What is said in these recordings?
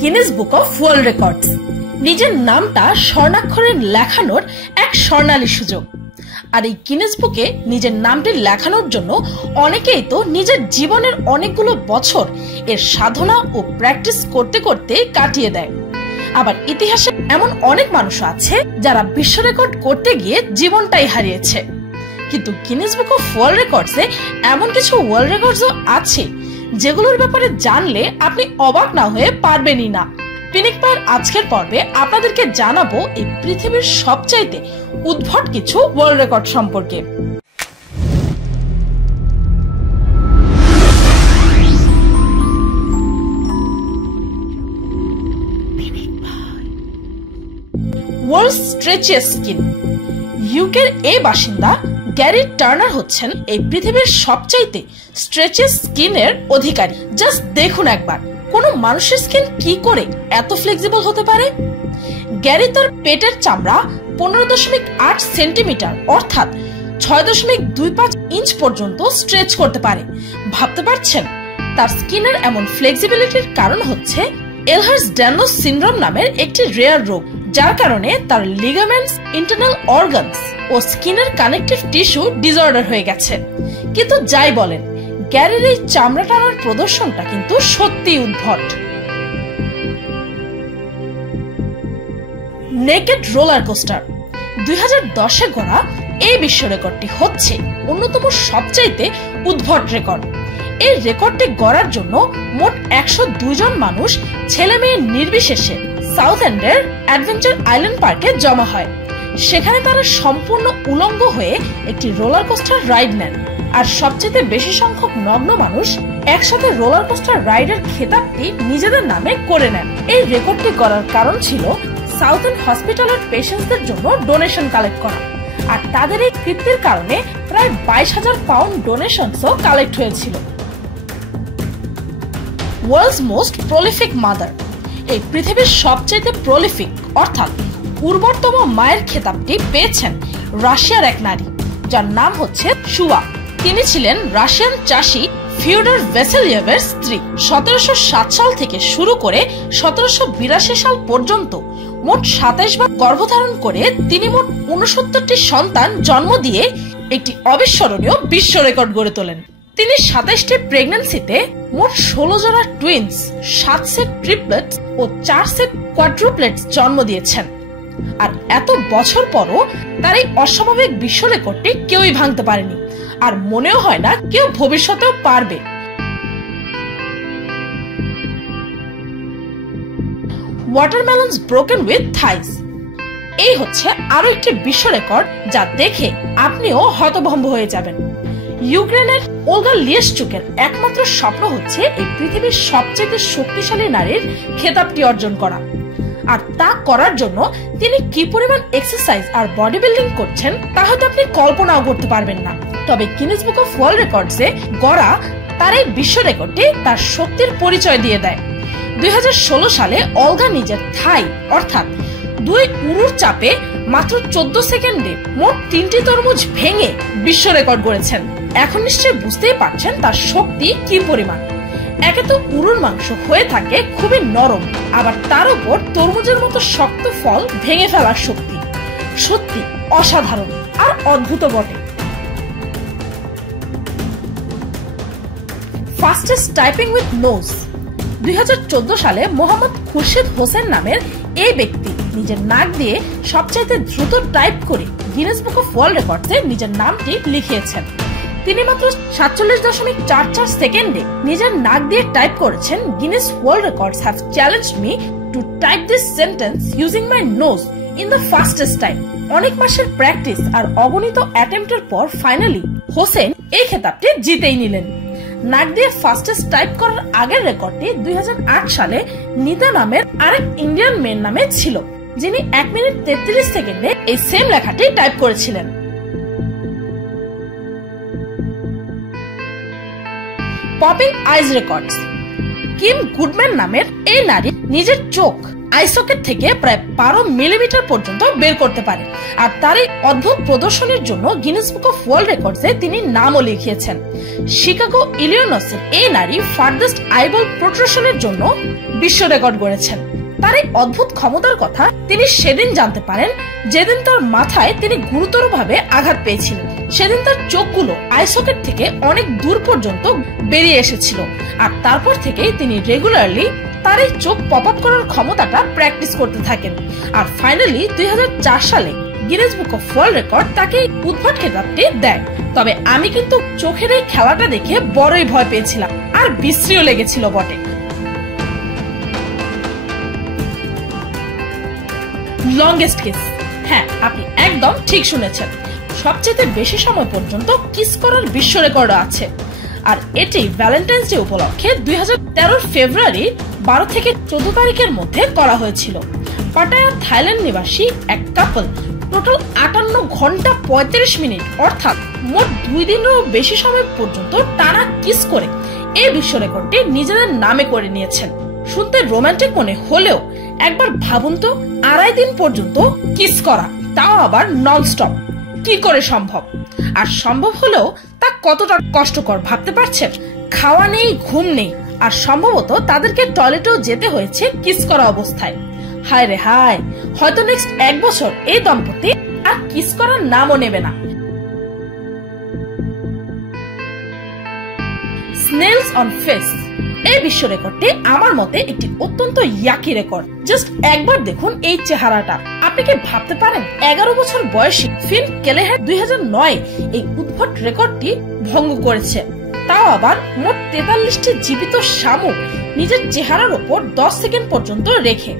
Guinness book of world records নিজের নামটা স্বর্ণাক্ষরে লেখানোর এক স্বর্ণালী সুযোগ। আর এই গিনেস বুকে নিজের নামটি লেখানোর জন্য অনেকেই তো নিজের জীবনের অনেকগুলো বছর এর সাধনা ও প্র্যাকটিস করতে করতে কাটিয়ে দেয়। আবার ইতিহাসে এমন অনেক মানুষ আছে যারা বিশ্ব রেকর্ড করতে গিয়ে জীবনটাই হারিয়েছে। কিন্তু গিনেস বুক অফ ওয়ার্ল্ড রেকর্ডসে এমন কিছু ওয়ার্ল্ড রেকর্ডসও আছে যেগুলোর ব্যাপারে জানলে আপনি অবাক না হয়ে পারবেনই না। পিনিক পায়ের আজকের পর্বে আপনাদেরকে জানাবো এই পৃথিবীর সবচাইতে উদ্ভট কিছু ওয়ার্ল্ড রেকর্ড সম্পর্কে। World's stretchiest skin. ইউকের এই বাসিন্দা গ্যারি টার্নার হচ্ছেন এই পৃথিবীর সবচাইতে স্ট্রেচিয়েস্ট স্কিনের অধিকারী। জাস্ট দেখুন একবার, কোন মানুষের স্কিন কি করে এত ফ্লেক্সিবল হতে পারে। গ্যারি তার পেটের চামড়া 15.8 সেন্টিমিটার অর্থাৎ 6.25 ইঞ্চ পর্যন্ত স্ট্রেচ করতে পারে। ভাবতে পারছেন? তার স্কিনের এমন ফ্লেক্সিবিলিটির কারণ হচ্ছে এলহার্স-ড্যানোজ সিনড্রোম নামের একটি রেয়ার রোগ, যার কারণে তার লিগামেন্টস, ইন্টারনাল অর্গানস ও স্কিনের কানেকটিভ টিস্যু ডিসঅর্ডার হয়ে গেছে। কিন্তু যাই বলেন, গ্যারির এই চামড়া টানার প্রদর্শনটা কিন্তু সত্যি উদ্ভট। Naked roller coaster. 2010-এ গড়া এই বিশ্ব রেকর্ডটি হচ্ছে অন্যতম সবচাইতে উদ্ভট রেকর্ড। এই রেকর্ডটি গড়ার জন্য মোট 102 জন মানুষ ছেলে মেয়ে নির্বিশেষে সাউথ এন্ডের অ্যাডভেঞ্চার আইল্যান্ড পার্কে জমা হয়। সেখানে তারা সম্পূর্ণ উলঙ্গ হয়ে একটি রোলার কোস্টার রাইড নেন। আর সবচেয়ে বেশি সংখ্যক নগ্ন মানুষ একসাথে রোলার কোস্টার রাইডের খেতাবটি নিজেদের নামে করে নেন। এই রেকর্ডটি করার কারণ ছিল সাউথ এন্ড হসপিটালের পেশেন্টদের জন্য ডোনেশন কালেক্ট করা। আর তাদের এই কৃত্যের কারণে প্রায় 22,000 পাউন্ড ডোনেশনসও কালেক্ট হয়েছিল। World's most prolific mother. এই পৃথিবীর সবচেয়ে প্রলিফিক অর্থাৎ উর্বরতম মায়ের খেতাবটি পেয়েছেন রাশিয়ার এক নারী, যার নাম হচ্ছে শুয়া। তিনি ছিলেন রাশিয়ান চাষী ফিওডর ভেসেলিয়েভের স্ত্রী। 1707 সাল থেকে শুরু করে 1782 সাল পর্যন্ত মোট 27 বার গর্ভধারণ করে তিনি মোট 69টি সন্তান জন্ম দিয়ে একটি অবিস্মরণীয় বিশ্ব রেকর্ড গড়ে তোলেন। তিনি 27টি প্রেগন্যান্সিতে মোট 16 জোড়া টুইন্স, 7 সেট ট্রিপলেটস ও 4 সেট কোয়াড্রুপ্লেটস জন্ম দিয়েছেন। আর এত বছর পরও তার এই অস্বাভাবিক বিশ্ব রেকর্ডটি কেউই ভাঙতে পারেনি, আর মনেও হয় না কেউ ভবিষ্যতেও পারবে। ওয়াটারমেলনস ব্রোকেন উইথ থাইস। এই হচ্ছে আরো একটি বিশ্ব রেকর্ড যা দেখে আপনিও হতভম্ব হয়ে যাবেন। ইউক্রেনের ওলগা লিয়েশচুকের একমাত্র স্বপ্ন হচ্ছে এই পৃথিবীর সবচেয়ে শক্তিশালী নারীর খেতাবটি অর্জন করা। আর তা করার জন্য তিনি কি পরিমাণ এক্সারসাইজ আর বডি বিল্ডিং করছেন তা হয়তো আপনি কল্পনাও করতে পারবেন না। তবে গিনেস বুক অফ ওয়ার্ল্ড রেকর্ডসে গড়া তার এই বিশ্ব রেকর্ডটি তার শক্তির পরিচয় দিয়ে দেয়। 2016 সালে অলগা নিজের থাই অর্থাৎ 2 উরুর চাপে মাত্র 14 সেকেন্ডে মোট 3টি তরমুজ ভেঙে বিশ্ব রেকর্ড গড়েছেন। এখন নিশ্চয়ই বুঝতেই পারছেন তার শক্তি কি পরিমাণ। একে তো উরুর মাংস হয়ে থাকে খুবই নরম, আবার তার উপর তরমুজের মতো শক্ত ফল ভেঙে ফেলার শক্তি সত্যি অসাধারণ আর অদ্ভুত বটে। Fastest typing with nose. 2014 সালে মোহাম্মদ খুরশিদ হোসেন নামের এই ব্যক্তি নিজের নাক দিয়ে সবচাইতে দ্রুত টাইপ করে গিনেস বুক অফ ওয়ার্ল্ড রেকর্ডসে নিজের নামটি লিখিয়েছেন। তিনি মাত্র 47.44 সেকেন্ডে নিজের নাক দিয়ে টাইপ করেছেন, Guinness world records have challenged me to type this sentence using my nose in the fastest time. অনেক মাসের প্র্যাকটিস আর অগণিত অ্যাটেম্পটের পর ফাইনালি হোসেন এই খেতাবটি জিতেই নিলেন। নাক দিয়ে ফাস্টেস্ট টাইপ করার আগের রেকর্ডটি 2008 সালে নিতা নামের আরেক ইন্ডিয়ান মেয়ের নামে ছিল, যিনি 1 মিনিট 33 সেকেন্ডে এই সেম লেখাটি টাইপ করেছিলেন। পপিং আইজ রেকর্ডস। কিম গুডম্যান নামের এই নারী নিজের চোখ আই সকেট থেকে প্রায় 12 মিলিমিটার পর্যন্ত বের করতে পারে, আর তার এই অদ্ভুত প্রদর্শনীর জন্য গিনেস বুক অফ ওয়ার্ল্ড রেকর্ডসে তিনি নামও লিখিয়েছেন। শিকাগো ইলিনয়েসের এই নারী ফার্দেস্ট আইবল প্রোট্রুশনের জন্য বিশ্ব রেকর্ড গড়েছেন। তার এই অদ্ভুত ক্ষমতার কথা তিনি সেদিন জানতে পারেন যেদিন তার মাথায় তিনি গুরুতরভাবে আঘাত পেয়েছিলেন। সেদিন তার চোখগুলো আই সকেট থেকে অনেক দূর পর্যন্ত বেরিয়ে এসেছিল, আর তারপর থেকেই তিনি রেগুলারলি তার এই চোখ পপ আপ করার ক্ষমতাটা প্র্যাকটিস করতে থাকেন। আর ফাইনালি 2004 সালে Guinness book of world record তাকে উদ্ভট খেতাবটি দেয়। তবে আমি কিন্তু চোখের এই খেলাটা দেখে বড়ই ভয় পেয়েছিলাম, আর বিশ্রীও লেগেছিল বটে। লংগেস্ট কিস, হ্যাঁ আপনি একদম ঠিক শুনেছেন। সবচেয়ে বেশি সময় পর্যন্ত কিস করার বিশ্ব রেকর্ড আছে, আর এটি ভ্যালেন্টাইন্স ডে উপলক্ষে 2013 ফেব্রুয়ারি 12 থেকে 14 তারিখের মধ্যে করা হয়েছিল। পাটায়া থাইল্যান্ড নিবাসী এক কাপল টোটাল 58 ঘন্টা 35 মিনিট অর্থাৎ মোট 2 দিনেরও বেশি সময় পর্যন্ত টানা কিস করে এই বিশ্ব রেকর্ডটি নিজেদের নামে করে নিয়েছেন। শুনতে রোমান্টিক মনে হলেও একবার ভাবুন তো, 2.5 দিন পর্যন্ত কিস করা, তাও আবার ননস্টপ, কি করে সম্ভব? আর সম্ভব হলেও তা কতটা কষ্টকর ভাবতে পারছেন? খাওয়া নেই, ঘুম নেই, আর সম্ভবত তাদেরকে টয়লেটেও যেতে হয়েছে কিস করা অবস্থায়। হায় রে হায়, হয়তো নেক্সট 1 বছর এই দম্পতি আর কিস করার নামও নেবে না। স্নেলস অন ফেস, এই বিশ্ব রেকর্ডটি আমার মতে একটি অত্যন্ত ইয়াকি রেকর্ড। জাস্ট একবার দেখুন এই চেহারাটা। আপনি কি ভাবতে পারেন 11 বছর বয়সী ফিন কেলেহার 2009 এই উদ্ভট রেকর্ডটি ভঙ্গ করেছে, তাও আবার মোট 43টি জীবিত শামুক নিজের চেহারার উপর 10 সেকেন্ড পর্যন্ত রেখে।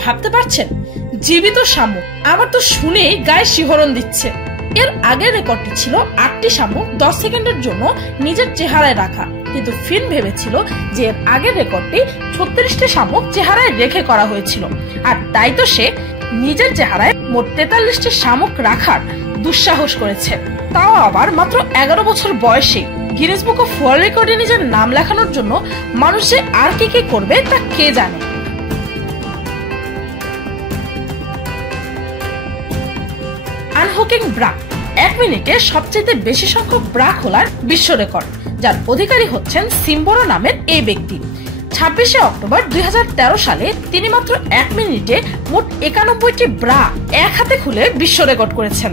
ভাবতে পারছেন? জীবিত শামুক, আমার তো শুনেই গায়ে শিহরণ দিচ্ছে। এর আগের রেকর্ডটি ছিল 8টি শামুক 10 সেকেন্ডের জন্য নিজের চেহারায় রাখা, কিন্তু ফিন ভেবেছিল যে এর আগের রেকর্ডটি 36টি শামুক চেহারায় রেখে করা হয়েছিল, আর তাই তো সে নিজের চেহারায় মোট 43টি শামুক রাখার দুঃসাহস করেছে, তাও আবার মাত্র 11 বছর বয়সে। গিনেস বুক অফ ওয়ার্ল্ড রেকর্ডে নিজের নাম লেখানোর জন্য মানুষ যে আর কি কি করবে তা কে জানে। আনহুকিং ব্রা, 1 মিনিটে সবচেয়ে বেশি সংখ্যক ব্রা খোলার বিশ্ব রেকর্ড, যার অধিকারী হচ্ছেন সিম্বোরা নামের এই ব্যক্তি। 26শে অক্টোবর 2013 সালে তিনি মাত্র 1 মিনিটে মোট 91টি ব্রা এক হাতে খুলে বিশ্ব রেকর্ড করেছেন।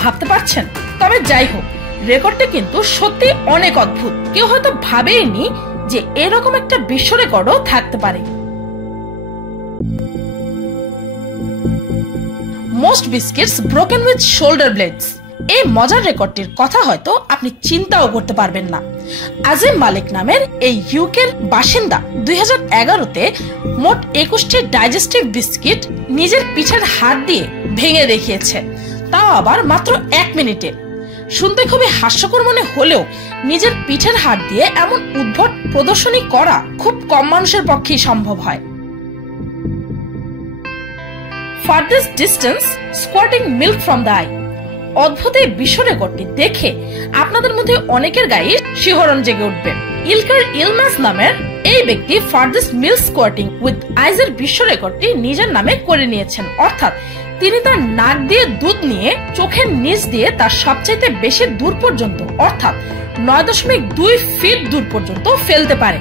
ভাবতে পারছেন? তবে যাই হোক, রেকর্ডটি কিন্তু সত্যি অনেক অদ্ভুত। কেউ হয়তো ভাবেইনি যে এরকম একটা বিশ্ব রেকর্ডও থাকতে পারে। Most biscuits broken with shoulder blades, এই মজার রেকর্ডটির কথা হয়তো আপনি চিন্তাও করতে পারবেন না। আজিম মালিক নামের এই ইউকের বাসিন্দা 2011-তে মোট 21টি ডাইজেস্টিভ বিস্কিট নিজের পিঠের হাড় দিয়ে ভেঙে দেখিয়েছে, তাও আবার মাত্র 1 মিনিটে। শুনতে খুবই হাস্যকর মনে হলেও নিজের পিঠের হাড় দিয়ে এমন উদ্ভট প্রদর্শনী করা খুব কম মানুষের পক্ষেই সম্ভব হয়। Farthest distance squatting milk from the I, অদ্ভুত এই বিশ্ব রেকর্ডটি দেখে আপনাদের মধ্যে অনেকের গায়ে শিহরণ জেগে উঠবে। ইলকার ইলমাস নামের এই ব্যক্তি ফার্দেস্ট মিল্ক স্কোয়াটিং উইথ আইজ এর বিশ্ব রেকর্ডটি নিজের নামে করে নিয়েছেন, অর্থাৎ তিনি তার নাক দিয়ে দুধ নিয়ে চোখের নিচ দিয়ে তার সবচাইতে বেশি দূর পর্যন্ত অর্থাৎ 9.2 ফিট দূর পর্যন্ত ফেলতে পারে।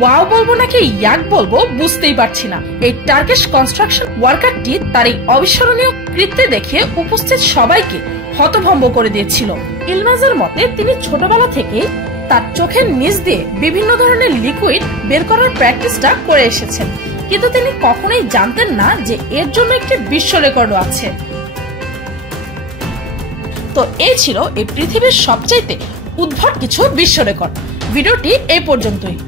ওয়াও বলবো নাকি ইয়াক বলবো বুঝতেই পারছি না। এই টার্কিশ কনস্ট্রাকশন ওয়ার্কারটি তার এই অবিস্মরণীয় কৃত্যে দেখে উপস্থিত সবাইকে হতভম্ব করে দিয়েছিল। ইলমাজের মতে তিনি ছোটবেলা থেকেই তার চোখের নিচ দিয়ে বিভিন্ন ধরনের লিকুইড বের করার প্র্যাকটিসটা করে এসেছেন, কিন্তু তিনি কখনোই জানতেন না যে এর জন্য একটি বিশ্ব রেকর্ডও আছে। তো এই ছিল এই পৃথিবীর সবচাইতে উদ্ভট কিছু বিশ্ব রেকর্ড। ভিডিওটি এই পর্যন্তই।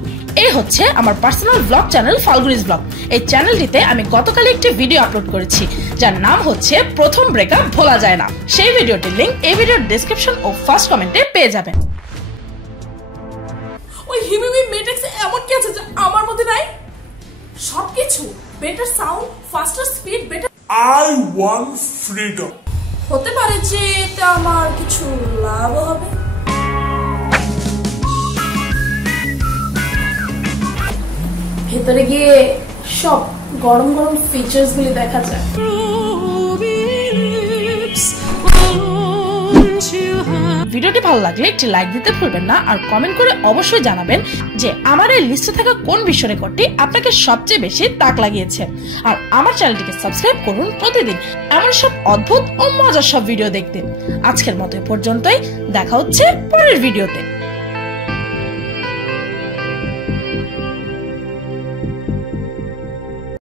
এই হচ্ছে আমার পার্সোনাল ব্লগ চ্যানেল ফাল্গুনিস ব্লগ। এই চ্যানেলটিতে আমি গতকাল একটি ভিডিও আপলোড করেছি যার নাম হচ্ছে প্রথম ব্রেকআপ ভোলা যায় না। সেই ভিডিওটির লিংক এই ভিডিওর ডেসক্রিপশন ও ফার্স্ট কমেন্টে পেয়ে যাবেন। ওই হিমিমি মেটেক্সে এমন কি আছে যা আমার মধ্যে নাই? সবকিছু better sound, ফাস্টার speed, better I want freedom. হতে পারে যে এটা আমার কিছু লাভ হবে। ভেতরে গিয়ে সব গরম গরম ফিচার্স গুলি দেখা যায়। ভিডিওটি ভালো লাগলে একটি লাইক দিতে ভুলবেন না, আর কমেন্ট করে অবশ্যই জানাবেন যে আমার এই লিস্টে থাকা কোন বিশ্ব রেকর্ডটি আপনাকে সবচেয়ে বেশি তাক লাগিয়েছে। আর আমার চ্যানেলটিকে সাবস্ক্রাইব করুন প্রতিদিন এমন সব অদ্ভুত ও মজার সব ভিডিও দেখতে। আজকের মতো পর্যন্তই, দেখা হচ্ছে পরের ভিডিওতে।